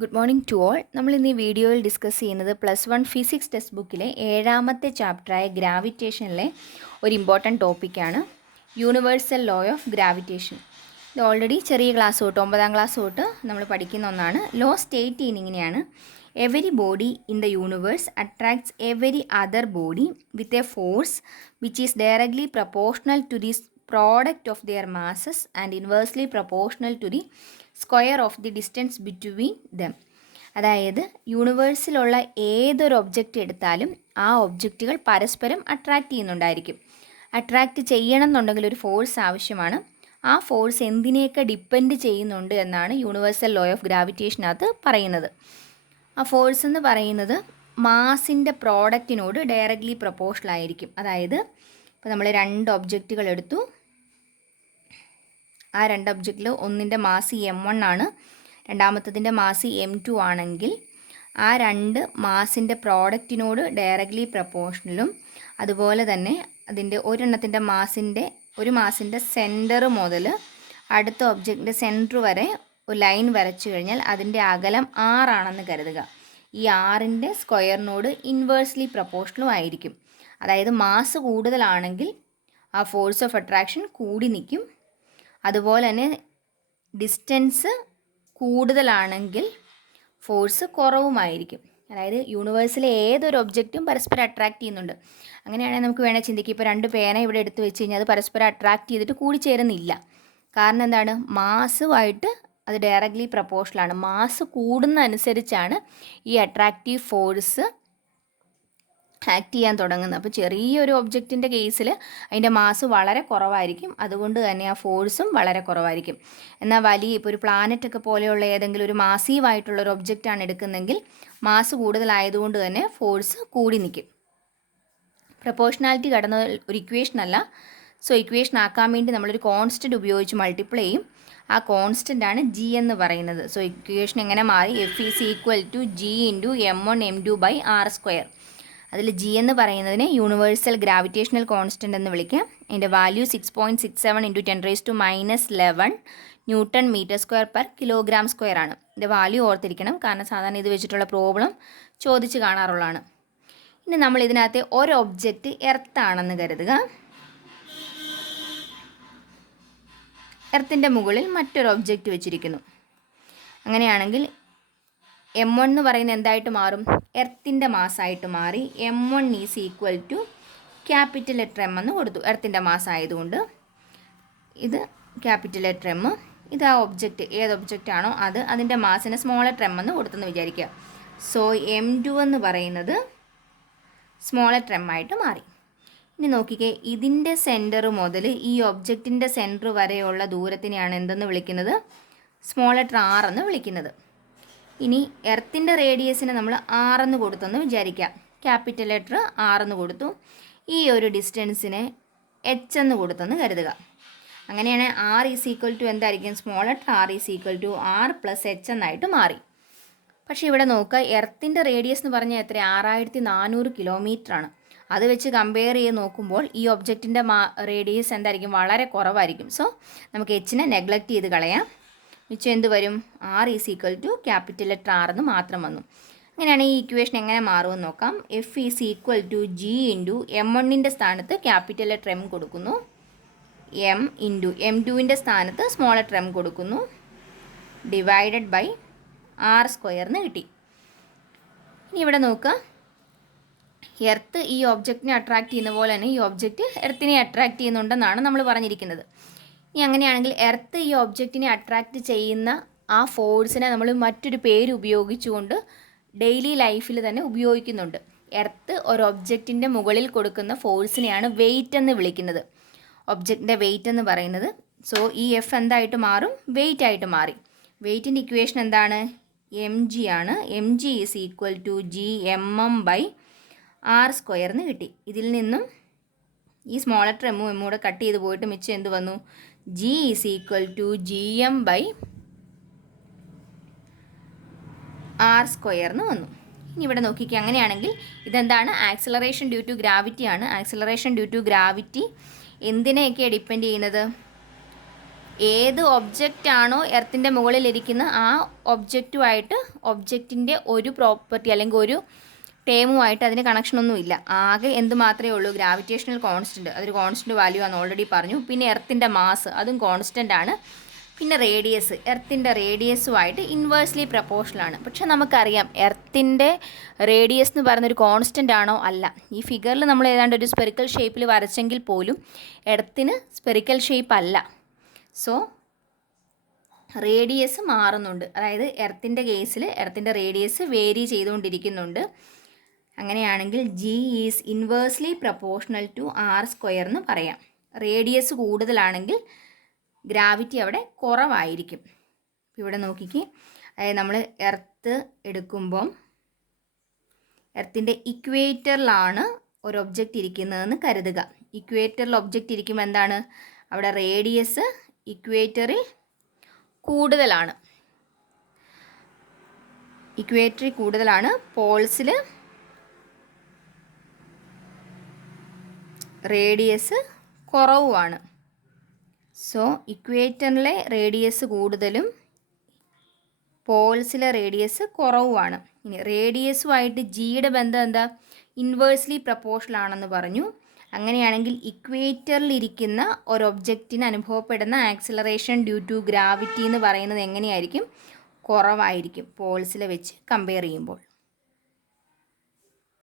Good morning to all. നമ്മൾ ഇന്ന് ഈ വീഡിയോയിൽ ഡിസ്കസ് ചെയ്യുന്നത് +1 ഫിസിക്സ് ടെക്സ്റ്റ് ബുക്കിലെ 7ാമത്തെ ചാപ്റ്ററായ ഗ്രാവിറ്റേഷനിലെ ഒരു ഇമ്പോർട്ടൻറ്റ് ടോപ്പിക്കാണ് യൂണിവേഴ്സൽ ലോ ഓഫ് ഗ്രാവിറ്റേഷൻ. ഇത് ഓൾറെഡി ചെറിയ ക്ലാസ് തൊട്ട് 9ാം ക്ലാസ് തൊട്ട് നമ്മൾ പഠിക്കുന്ന ഒന്നാണ്. ലോ സ്റ്റേറ്റ് ചെയ്യുന്നിങ്ങനെയാണ്: every body in the universe attracts every other body with a force which is directly proportional to the product of their masses and inversely proportional to the square of the distance between them. അതായത് യൂണിവേഴ്സിലുള്ള ഏതൊരു object എടുത്താലും ആ ഒബ്ജക്റ്റുകൾ പരസ്പരം attract ചെയ്യുന്നുണ്ടായിരിക്കും. Attract ചെയ്യണം എന്നുണ്ടെങ്കിൽ ഒരു ഫോഴ്സ് ആവശ്യമാണ്. ആ ഫോഴ്സ് എന്തിനെയൊക്കെ ഡിപ്പെൻഡ് ചെയ്യുന്നുണ്ട് എന്നാണ് യൂണിവേഴ്സൽ ലോ ഓഫ് ഗ്രാവിറ്റേഷനകത്ത് പറയുന്നത്. ആ ഫോഴ്സ് എന്ന് പറയുന്നത് മാസിൻ്റെ പ്രോഡക്റ്റിനോട് ഡയറക്റ്റ്ലി പ്രൊപ്പോർഷണൽ ആയിരിക്കും. അതായത് ഇപ്പോൾ നമ്മൾ 2 ഒബ്ജക്റ്റുകൾ എടുത്തു. ആ 2 ഒബ്ജക്റ്റിൽ ഒന്നിൻ്റെ മാസ് m1 ആണ്, രണ്ടാമത്തതിൻ്റെ മാസ് m2 ആണെങ്കിൽ ആ 2 മാസിൻ്റെ പ്രോഡക്റ്റിനോട് ഡയറക്റ്റ്ലി പ്രൊപ്പോർഷണലും അതുപോലെ തന്നെ അതിൻ്റെ ഒരെണ്ണത്തിൻ്റെ മാസിൻ്റെ സെൻറ്റർ മുതൽ അടുത്ത ഒബ്ജക്റ്റിൻ്റെ സെൻറ്റർ വരെ ഒരു ലൈൻ വരച്ചു കഴിഞ്ഞാൽ അതിൻ്റെ അകലം 6 ആണെന്ന് കരുതുക. ഈ 6ൻ്റെ സ്ക്വയറിനോട് ഇൻവേഴ്സ്ലി പ്രൊപ്പോർഷണലും ആയിരിക്കും. അതായത് മാസ് കൂടുതലാണെങ്കിൽ ആ ഫോഴ്സ് ഓഫ് അട്രാക്ഷൻ കൂടി നിൽക്കും. അതുപോലെ തന്നെ ഡിസ്റ്റൻസ് കൂടുതലാണെങ്കിൽ ഫോഴ്സ് കുറവുമായിരിക്കും. അതായത് യൂണിവേഴ്സിലെ ഏതൊരു ഒബ്ജക്റ്റും പരസ്പരം അട്രാക്റ്റ് ചെയ്യുന്നുണ്ട്. അങ്ങനെയാണെങ്കിൽ നമുക്ക് വേണേൽ ചിന്തിക്കുക, ഇപ്പോൾ 2 പേന ഇവിടെ എടുത്ത് വെച്ച് കഴിഞ്ഞാൽ അത് പരസ്പരം അട്രാക്റ്റ് ചെയ്തിട്ട് കൂടിച്ചേരുന്നില്ല. കാരണം എന്താണ്? മാസുമായിട്ട് അത് ഡയറക്റ്റ്ലി പ്രൊപ്പോർഷണലാണ്. മാസ് കൂടുന്ന അനുസരിച്ചാണ് ഈ അട്രാക്റ്റീവ് ഫോഴ്സ് ആക്ട് ചെയ്യാൻ തുടങ്ങുന്നത്. അപ്പോൾ ചെറിയൊരു ഒബ്ജക്റ്റിൻ്റെ കേസിൽ അതിൻ്റെ മാസ് വളരെ കുറവായിരിക്കും, അതുകൊണ്ട് തന്നെ ആ ഫോഴ്സും വളരെ കുറവായിരിക്കും. എന്നാൽ ഇപ്പോൾ ഒരു പ്ലാനറ്റൊക്കെ പോലെയുള്ള ഏതെങ്കിലും ഒരു മാസീവായിട്ടുള്ളൊരു ഒബ്ജക്റ്റാണ് എടുക്കുന്നതെങ്കിൽ മാസ് കൂടുതലായതുകൊണ്ട് തന്നെ ഫോഴ്സ് കൂടി നിൽക്കും. പ്രൊപ്പോർഷണാലിറ്റി കടന്ന ഒരു ഇക്വേഷനല്ല. സോ ഇക്വേഷൻ ആക്കാൻ വേണ്ടി നമ്മളൊരു കോൺസ്റ്റൻറ്റ് ഉപയോഗിച്ച് മൾട്ടിപ്ലൈ ചെയ്യും. ആ കോൺസ്റ്റൻ്റ് ആണ് ജി എന്ന് പറയുന്നത്. സോ ഇക്വേഷൻ എങ്ങനെ മാറി? F is equal to G into m1 m2/r². അതിൽ ജി എന്ന് പറയുന്നതിനെ യൂണിവേഴ്സൽ ഗ്രാവിറ്റേഷണൽ കോൺസ്റ്റൻ്റ് എന്ന് വിളിക്കാം. അതിൻ്റെ value 6.67 × 10⁻⁻11 newton meter square per kilogram square ആണ്. ഇതിൻ്റെ വാല്യൂ ഓർത്തിരിക്കണം, കാരണം സാധാരണ ഇത് വെച്ചിട്ടുള്ള പ്രോബ്ലം ചോദിച്ച് കാണാറുള്ളതാണ്. ഇനി നമ്മൾ ഇതിനകത്തെ ഒരു ഒബ്ജക്റ്റ് എർത്താണെന്ന് കരുതുക. എർത്തിൻ്റെ മുകളിൽ മറ്റൊരു ഒബ്ജക്റ്റ് വെച്ചിരിക്കുന്നു. അങ്ങനെയാണെങ്കിൽ m1 എന്ന് പറയുന്നത് എന്തായിട്ട് മാറും? എർത്തിൻ്റെ മാസ്സായിട്ട് മാറി. m1 is equal to capital letter M എന്ന് കൊടുത്തു. എർത്തിൻ്റെ മാസ് ആയതുകൊണ്ട് ഇത് ക്യാപിറ്റൽ ലെറ്റർ M. ഇത് ആ ഒബ്ജക്റ്റ്, ഏത് ഒബ്ജക്റ്റ് ആണോ അത്, അതിൻ്റെ മാസിന് സ്മോൾ ലെറ്റർ M എന്ന് കൊടുത്തെന്ന് വിചാരിക്കുക. സോ m2 എന്ന് പറയുന്നത് സ്മോൾ ലെറ്റർ M ആയിട്ട് മാറി. ഇനി നോക്കിക്കേ, ഇതിൻ്റെ സെൻറ്റർ മുതൽ ഈ ഒബ്ജക്റ്റിൻ്റെ സെൻറ്റർ വരെയുള്ള ദൂരത്തിനെയാണ് എന്തെന്ന് വിളിക്കുന്നത്? സ്മോൾ ലെറ്റർ R എന്ന് വിളിക്കുന്നത്. ഇനി എർത്തിൻ്റെ റേഡിയസിന് നമ്മൾ R എന്ന് കൊടുത്തെന്ന് വിചാരിക്കാം. ക്യാപിറ്റൽ ലെറ്റർ R എന്ന് കൊടുത്തു. ഈ ഒരു ഡിസ്റ്റൻസിനെ H എന്ന് കൊടുത്തെന്ന് കരുതുക. അങ്ങനെയാണ് R ഈസ് ഈക്വൽ ടു എന്തായിരിക്കും? Small letter R is equal to R + H എന്നായിട്ട് മാറി. പക്ഷേ ഇവിടെ നോക്കുക, എർത്തിൻ്റെ റേഡിയസ് എന്ന് പറഞ്ഞാൽ എത്ര? 6400 കിലോമീറ്റർ ആണ്. അത് വെച്ച് കമ്പയർ ചെയ്ത് നോക്കുമ്പോൾ ഈ ഒബ്ജക്റ്റിൻ്റെ റേഡിയസ് എന്തായിരിക്കും? വളരെ കുറവായിരിക്കും. സോ നമുക്ക് Hനെ നെഗ്ലക്റ്റ് ചെയ്ത് കളയാം. മിച്ചം എന്ത് വരും? R is equal to capital letter R എന്ന് മാത്രം വന്നു. അങ്ങനെയാണ് ഈ ഇക്വേഷൻ എങ്ങനെ മാറുമെന്ന് നോക്കാം. F is equal to G into m1ൻ്റെ സ്ഥാനത്ത് ക്യാപിറ്റൽ ലെറ്റർ M കൊടുക്കുന്നു, M ഇൻറ്റു m2ൻ്റെ സ്ഥാനത്ത് സ്മോൾ ലെറ്റർ M കൊടുക്കുന്നു, ഡിവൈഡഡ് ബൈ R² എന്ന് കിട്ടി. ഇനി ഇവിടെ നോക്കുക, എർത്ത് ഈ ഒബ്ജക്റ്റിനെ അട്രാക്റ്റ് ചെയ്യുന്ന പോലെ തന്നെ ഈ ഒബ്ജക്റ്റ് എർത്തിനെ അട്രാക്റ്റ് ചെയ്യുന്നുണ്ടെന്നാണ് നമ്മൾ പറഞ്ഞിരിക്കുന്നത്. ഇനി അങ്ങനെയാണെങ്കിൽ എർത്ത് ഈ ഒബ്ജക്റ്റിനെ അട്രാക്റ്റ് ചെയ്യുന്ന ആ ഫോഴ്സിനെ നമ്മൾ മറ്റൊരു പേര് ഉപയോഗിച്ചുകൊണ്ട് ഡെയിലി ലൈഫിൽ തന്നെ ഉപയോഗിക്കുന്നുണ്ട്. എർത്ത് ഒരു ഒബ്ജക്റ്റിൻ്റെ മുകളിൽ കൊടുക്കുന്ന ഫോഴ്സിനെയാണ് വെയിറ്റ് എന്ന് വിളിക്കുന്നത്. ഒബ്ജക്റ്റിൻ്റെ വെയിറ്റ് എന്ന് പറയുന്നത്. സോ ഈ F എന്തായിട്ട് മാറും? വെയിറ്റ് ആയിട്ട് മാറി. വെയിറ്റിൻ്റെ ഇക്വേഷൻ എന്താണ്? mg ആണ്. mg is equal to Gmm/r² എന്ന് കിട്ടി. ഇതിൽ നിന്നും ഈ സ്മോൾ ലെറ്റർ M കൂടെ കട്ട് ചെയ്ത് പോയിട്ട് മിച്ചം എന്ത് വന്നു? G is equal to Gm/r² എന്ന് വന്നു. ഇനി ഇവിടെ നോക്കിക്കുക, അങ്ങനെയാണെങ്കിൽ ഇതെന്താണ്? ആക്സിലറേഷൻ ഡ്യൂ ടു ഗ്രാവിറ്റി ആണ്. ആക്സിലറേഷൻ ഡ്യൂ ടു ഗ്രാവിറ്റി എന്തിനെയൊക്കെയാണ് ഡിപ്പെൻഡ് ചെയ്യുന്നത്? ഏത് ഒബ്ജക്റ്റ് ആണോ എർത്തിൻ്റെ മുകളിലിരിക്കുന്ന ആ ഒബ്ജക്റ്റുമായിട്ട് ഒബ്ജക്റ്റിൻ്റെ ഒരു പ്രോപ്പർട്ടി അല്ലെങ്കിൽ ഒരു ടേമുമായിട്ട് അതിന് കണക്ഷനൊന്നുമില്ല. ആകെ എന്ത് മാത്രമേ ഉള്ളൂ, ഗ്രാവിറ്റേഷണൽ കോൺസ്റ്റൻറ്റ്, അതൊരു കോൺസ്റ്റൻറ്റ് വാല്യൂ ആണെന്ന് ഓൾറെഡി പറഞ്ഞു. പിന്നെ എർത്തിൻ്റെ മാസ്, അതും കോൺസ്റ്റൻ്റ് ആണ്. പിന്നെ റേഡിയസ്, എർത്തിൻ്റെ റേഡിയസുമായിട്ട് ഇൻവേഴ്സ്ലി പ്രപ്പോർഷണൽ ആണ്. പക്ഷെ നമുക്കറിയാം എർത്തിൻ്റെ റേഡിയസ് എന്ന് പറയുന്നൊരു കോൺസ്റ്റൻ്റ് ആണോ അല്ല. ഈ ഫിഗറിൽ നമ്മൾ ഏതാണ്ട് ഒരു സ്പെറിക്കൽ ഷേപ്പിൽ വരച്ചെങ്കിൽ പോലും എർത്തിന് സ്പെറിക്കൽ ഷേപ്പ് അല്ല. സോ റേഡിയസ് മാറുന്നുണ്ട്. അതായത് എർത്തിൻ്റെ കേസിൽ എർത്തിൻ്റെ റേഡിയസ് വേരി ചെയ്തുകൊണ്ടിരിക്കുന്നുണ്ട്. അങ്ങനെയാണെങ്കിൽ G is inversely proportional to R square എന്ന് പറയാം. റേഡിയസ് കൂടുതലാണെങ്കിൽ ഗ്രാവിറ്റി അവിടെ കുറവായിരിക്കും. ഇവിടെ നോക്കിക്കേ, അതായത് നമ്മൾ എർത്ത് എടുക്കുമ്പം എർത്തിൻ്റെ ഇക്വേറ്ററിലാണ് ഒരു ഒബ്ജക്റ്റ് ഇരിക്കുന്നതെന്ന് കരുതുക. ഇക്വേറ്ററിൽ ഒബ്ജക്റ്റ് ഇരിക്കുമ്പോൾ എന്താണ്, അവിടെ റേഡിയസ് ഇക്വേറ്ററിൽ കൂടുതലാണ്. ഇക്വേറ്ററിൽ കൂടുതലാണ്, പോൾസിൽ റേഡിയസ് കുറവുമാണ്. സോ ഇക്വേറ്ററിലെ റേഡിയസ് കൂടുതലും പോൾസിലെ റേഡിയസ് കുറവുമാണ്. ഇനി റേഡിയസുമായിട്ട് ജിയുടെ ബന്ധം എന്താ, ഇൻവേഴ്സ്ലി പ്രപ്പോർഷണൽ ആണെന്ന് പറഞ്ഞു. അങ്ങനെയാണെങ്കിൽ ഇക്വേറ്ററിലിരിക്കുന്ന ഒരു ഒബ്ജക്റ്റിന് അനുഭവപ്പെടുന്ന ആക്സിലറേഷൻ ഡ്യൂ ടു ഗ്രാവിറ്റി എന്ന് പറയുന്നത് എങ്ങനെയായിരിക്കും, കുറവായിരിക്കും പോൾസിലെ വെച്ച് കമ്പയർ ചെയ്യുമ്പോൾ.